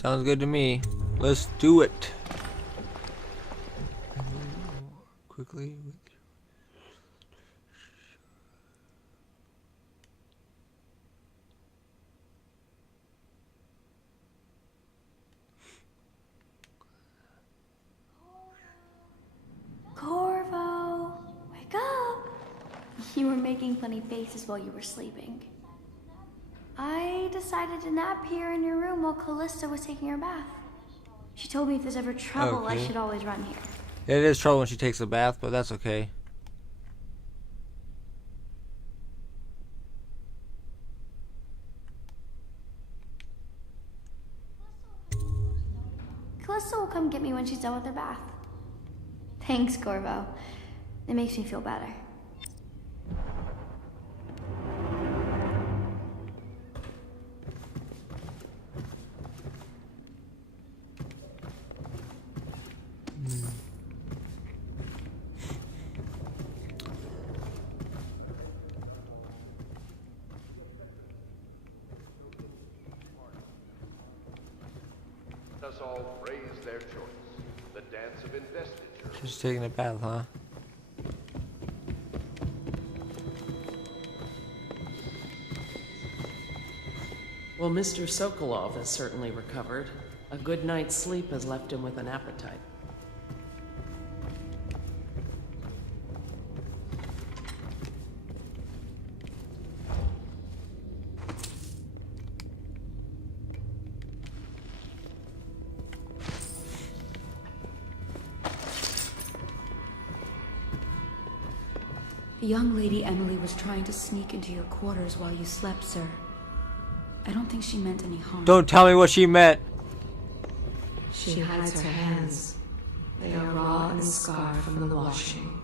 Sounds good to me. Let's do it. Quickly. Corvo, wake up. You were making funny faces while you were sleeping. I decided to nap here in your room while Callista was taking her bath. She told me if there's ever trouble, I should always run here. It is trouble when she takes a bath, but that's okay. Callista will come get me when she's done with her bath. Thanks, Corvo. It makes me feel better. Us all praise their choice. The dance of investiture. She's taking a bath, huh? Well, Mr. Sokolov has certainly recovered. A good night's sleep has left him with an appetite. The young lady Emily was trying to sneak into your quarters while you slept, sir. I don't think she meant any harm. Don't tell me what she meant. She hides her hands. They are raw and scarred from the washing.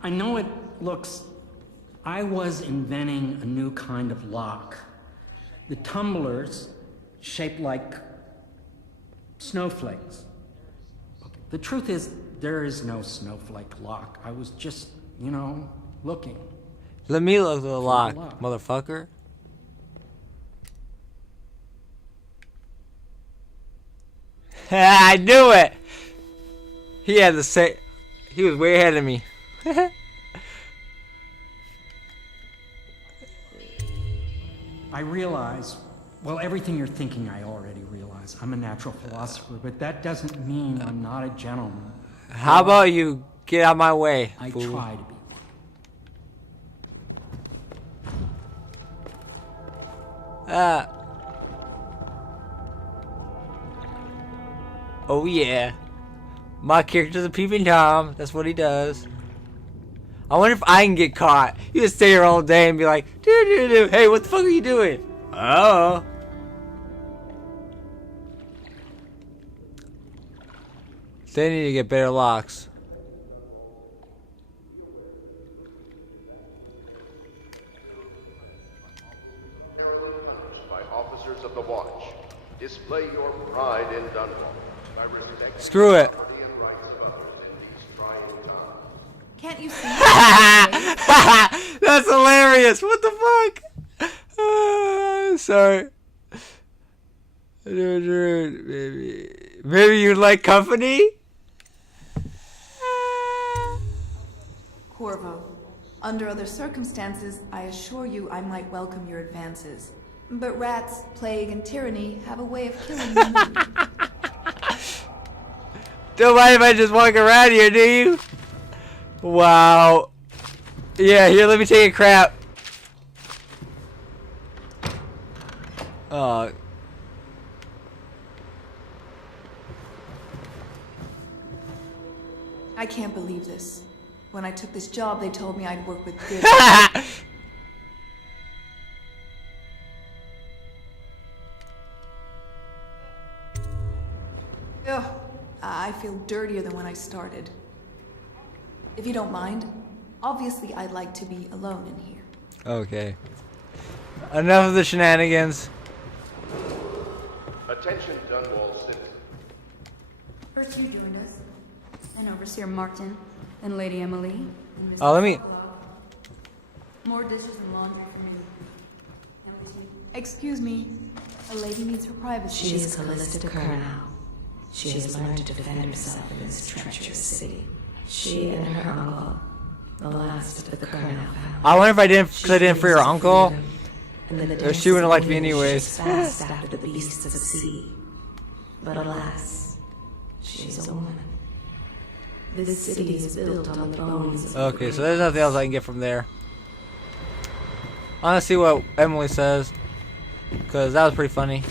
I know it looks... I was inventing a new kind of lock. The tumblers shaped like snowflakes. The truth is, there is no snowflake lock. I was just, you know, looking. Let me look at the lock, motherfucker. I knew it! He had the same... He was way ahead of me. I realize, well, everything you're thinking I already realize. I'm a natural philosopher, but that doesn't mean I'm not a gentleman. How about you get out of my way, I fool. try to be one. Oh yeah. My character's a peeping Tom. That's what he does. I wonder if I can get caught. You just stay here all day and be like, doo-doo-doo. Hey, what the fuck are you doing? Oh. They need to get better locks. By officers of the watch. Display your pride in Dunwall. By respecting Screw it. property and rights of others in these trying times. Can't you see? That's hilarious. What the fuck? Sorry. Maybe you'd like company? Corvo, under other circumstances, I assure you I might welcome your advances. But rats, plague, and tyranny have a way of killing me. Don't mind if I just walk around here, do you? Wow. Yeah, here, let me take a crap. I can't believe this. When I took this job, they told me I'd work with good. Ugh, I feel dirtier than when I started. If you don't mind, obviously I'd like to be alone in here. Okay. Enough of the shenanigans. Attention Dunwall citizens. First you joined us, then Overseer Martin, then Lady Emily. And Mr. Oh, let me. Sokolov. More dishes and laundry for me. Empty. Excuse me. A lady needs her privacy. She is Callista Kernow. She has learned to defend herself in this treacherous city. She and her uncle, the last of the Kernow family. I wonder if I didn't cut in for your uncle. Or She wouldn't have liked me anyways. Fast after the beasts of the sea. But alas, she is a woman. This city is built on the bones of Okay, so there's nothing else I can get from there. I want to see what Emily says, because that was pretty funny.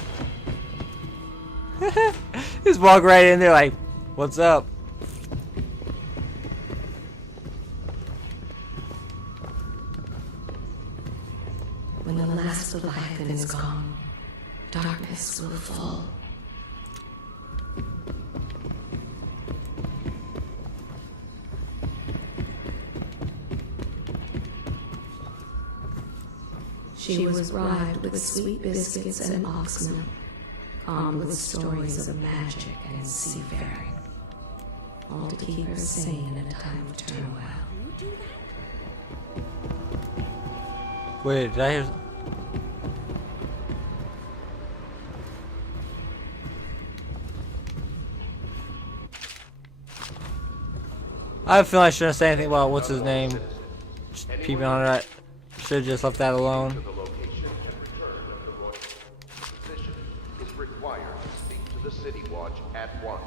Just walk right in there like, what's up? When the last Leviathan is gone, darkness will fall. She was bribed with sweet biscuits and ox milk, calmed with stories of magic and seafaring, all to keep her sane in a time of turmoil. Wait, did I hear? I feel I shouldn't say anything about what's his name. Just peeping on that. Should have just left that alone. The location and return of the royal position is required to speak to the City Watch at once.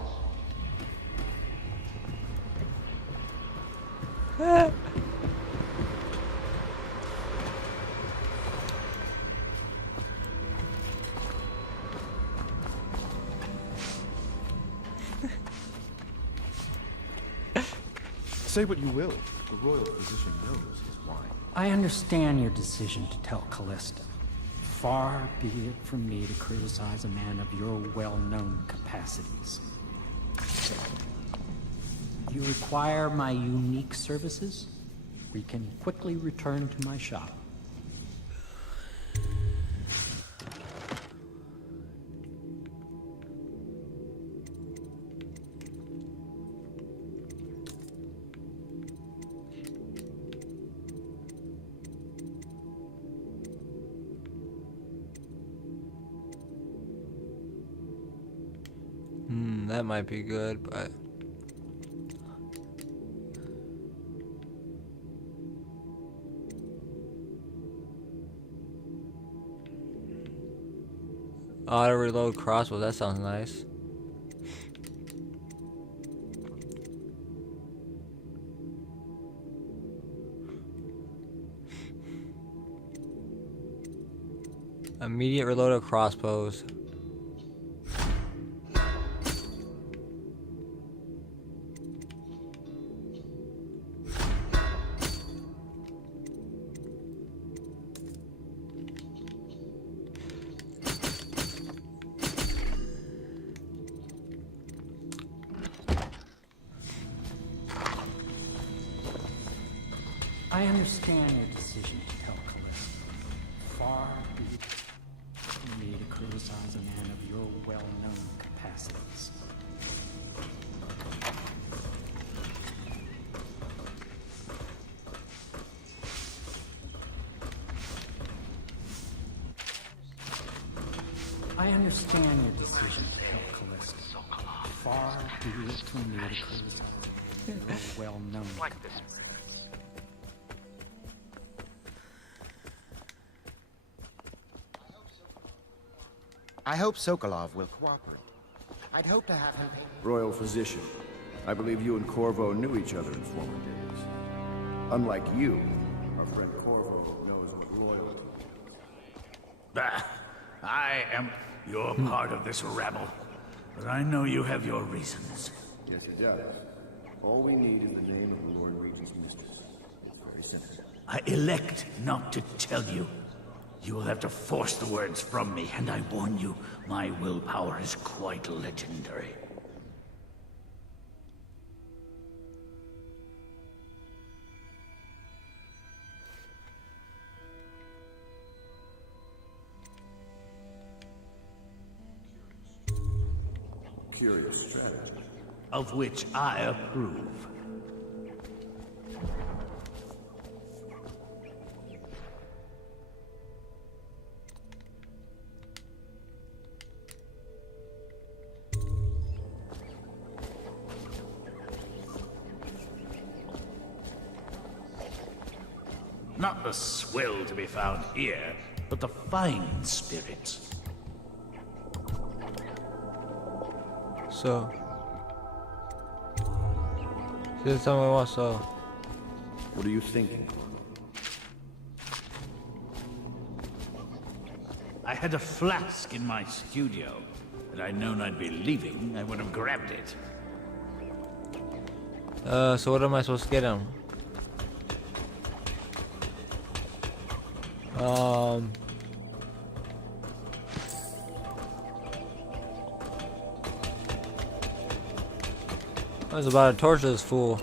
Say what you will. The royal physician knows his wine. I understand your decision to tell Callista. Far be it from me to criticize a man of your well-known capacities. You require my unique services? We can quickly return to my shop. That might be good, but auto reload crossbow, that sounds nice. Immediate reload of crossbows. I understand your decision to tell Callista. Far be it from me to criticize a man of your well-known capacities. I understand your decision to tell Callista. Far be it from me to criticize your well-known capacities. I hope Sokolov will cooperate. I'd hope to have him... Royal physician. I believe you and Corvo knew each other in former days. Unlike you, our friend Corvo knows what loyalty is. You're part of this rabble, but I know you have your reasons. Yes, he does. All we need is the name of the Lord Regent's mistress. It's very simple. I elect not to tell you. You will have to force the words from me, and I warn you, my willpower is quite legendary. Curious strategy. of which I approve. Not the swill to be found here, but the fine spirits. So, just tell me what. So, What are you thinking? I had a flask in my studio. Had I known I'd be leaving, I would have grabbed it. so what am I supposed to get him? I was about to torture this fool.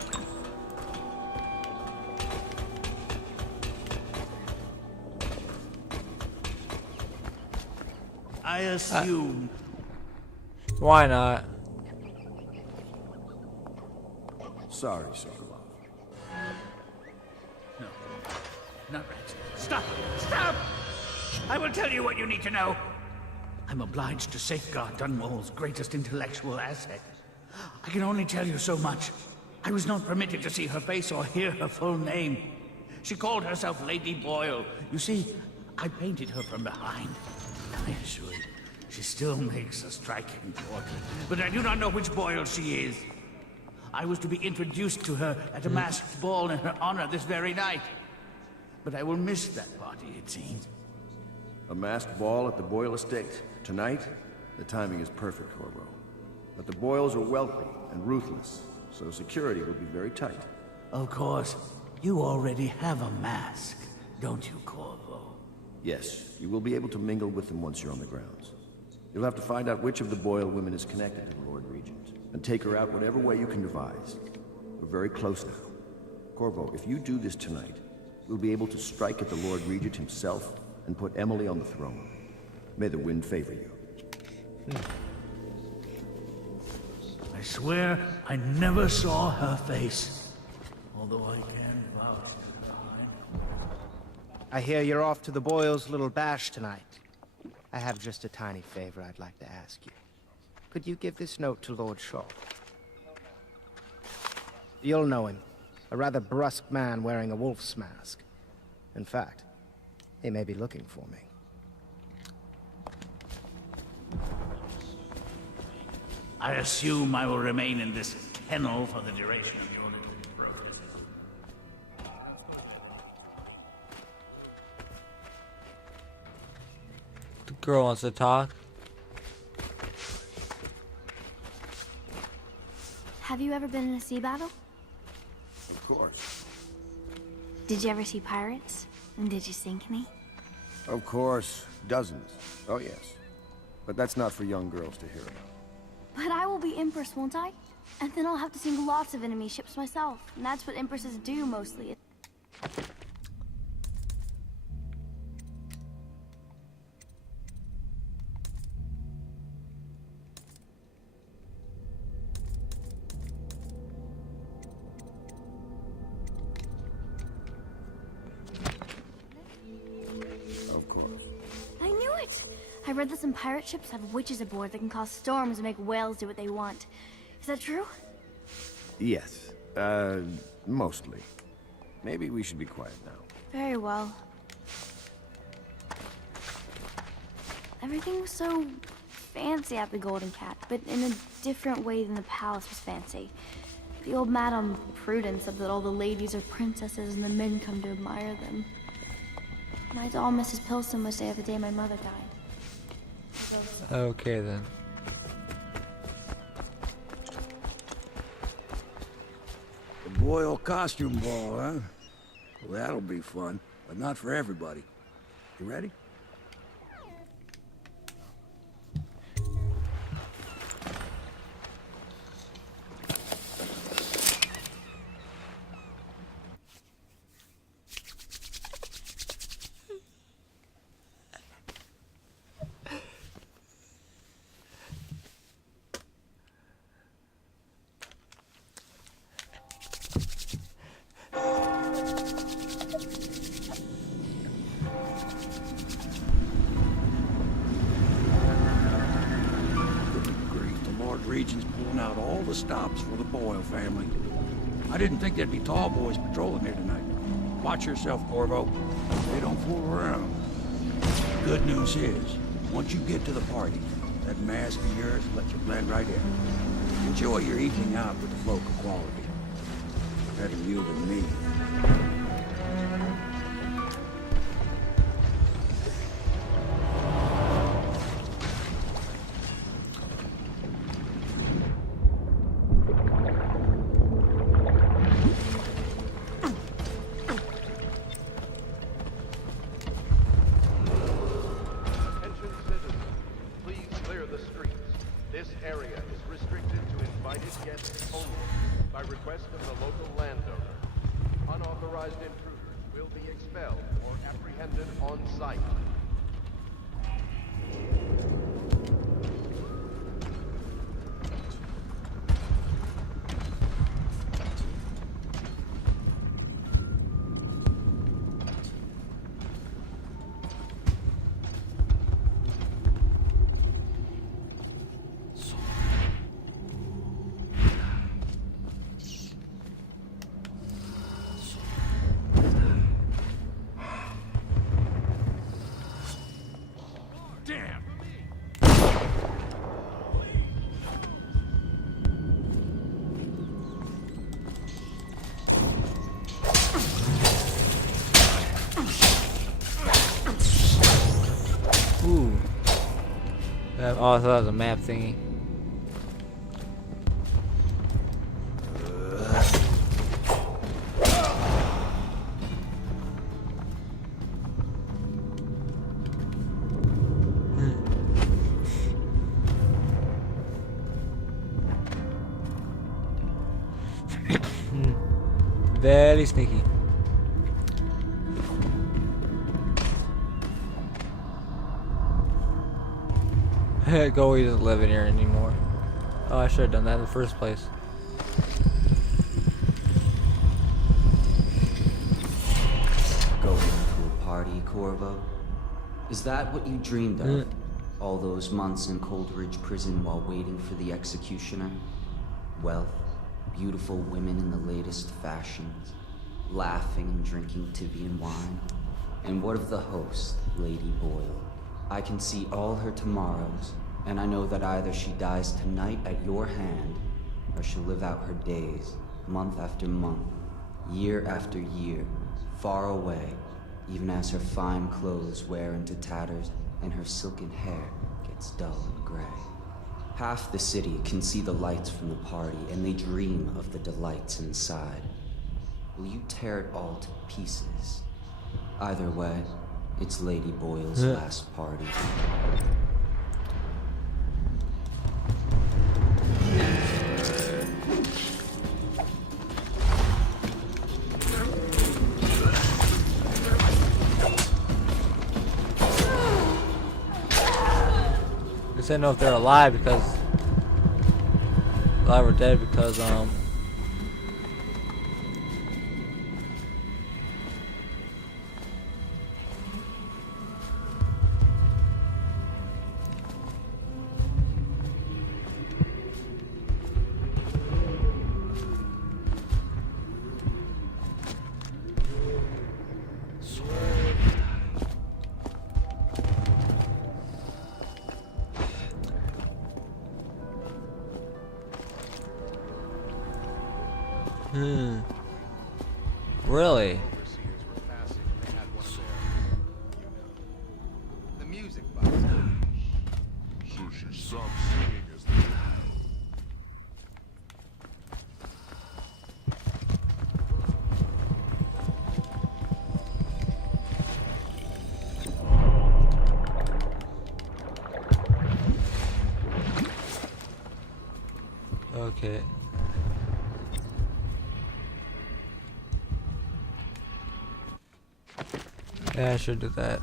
I assume. Why not? Sorry, Sokolov. No. Not Rex. Stop! Stop! I will tell you what you need to know. I'm obliged to safeguard Dunwall's greatest intellectual asset. I can only tell you so much. I was not permitted to see her face or hear her full name. She called herself Lady Boyle. You see, I painted her from behind. I assure you, she still makes a striking portrait. But I do not know which Boyle she is. I was to be introduced to her at a masked ball in her honor this very night. But I will miss that party, it seems. A masked ball at the Boyle estate. Tonight? The timing is perfect, Corvo. But the Boyles are wealthy and ruthless, so security will be very tight. Of course. You already have a mask, don't you, Corvo? Yes, you will be able to mingle with them once you're on the grounds. You'll have to find out which of the Boyle women is connected to the Lord Regent, and take her out whatever way you can devise. We're very close now. Corvo, if you do this tonight, we'll be able to strike at the Lord Regent himself and put Emily on the throne. May the wind favor you. I swear I never saw her face, although I can vouch for mine. I hear you're off to the Boyles' little bash tonight. I have just a tiny favor I'd like to ask you. Could you give this note to Lord Shaw? You'll know him. A rather brusque man wearing a wolf's mask. In fact, he may be looking for me. I assume I will remain in this kennel for the duration of your little protest. The girl wants to talk. Have you ever been in a sea battle? Of course. Did you ever see pirates? And did you sink any? Of course. Dozens. Oh, yes. But that's not for young girls to hear about. But I will be Empress, won't I? And then I'll have to sink lots of enemy ships myself. And that's what Empresses do mostly. Of course. I knew it! I read that some pirate ships have witches aboard that can cause storms and make whales do what they want. Is that true? Yes. Mostly. Maybe we should be quiet now. Very well. Everything was so fancy at the Golden Cat, but in a different way than the palace was fancy. The old Madame Prudence said that all the ladies are princesses and the men come to admire them. My doll, Mrs. Pilson, was there the day my mother died. Okay then. The Boyle costume ball, huh? Well, that'll be fun, but not for everybody. You ready? Regent's pulling out all the stops for the Boyle family. I didn't think there'd be tall boys patrolling here tonight. Watch yourself, Corvo. They don't fool around. Good news is, once you get to the party, that mask of yours will let you blend right in. Enjoy your evening out with the folk of quality. Better you than me. Ooh. Oh, I thought that was a map thingy. Very sneaky. Goey doesn't live in here anymore. Oh, I should have done that in the first place. Going to a party, Corvo? Is that what you dreamed of? All those months in Coldridge Prison while waiting for the executioner? Wealth, beautiful women in the latest fashions, laughing and drinking Tivian wine. And what of the host, Lady Boyle? I can see all her tomorrows, and I know that either she dies tonight at your hand, or she'll live out her days, month after month, year after year, far away, even as her fine clothes wear into tatters and her silken hair gets dull and gray. Half the city can see the lights from the party, and they dream of the delights inside. Will you tear it all to pieces? Either way, it's Lady Boyle's last party. I don't know if they're alive because alive or dead because really? The music box. So she stopped singing as the Okay. Yeah, I should do that.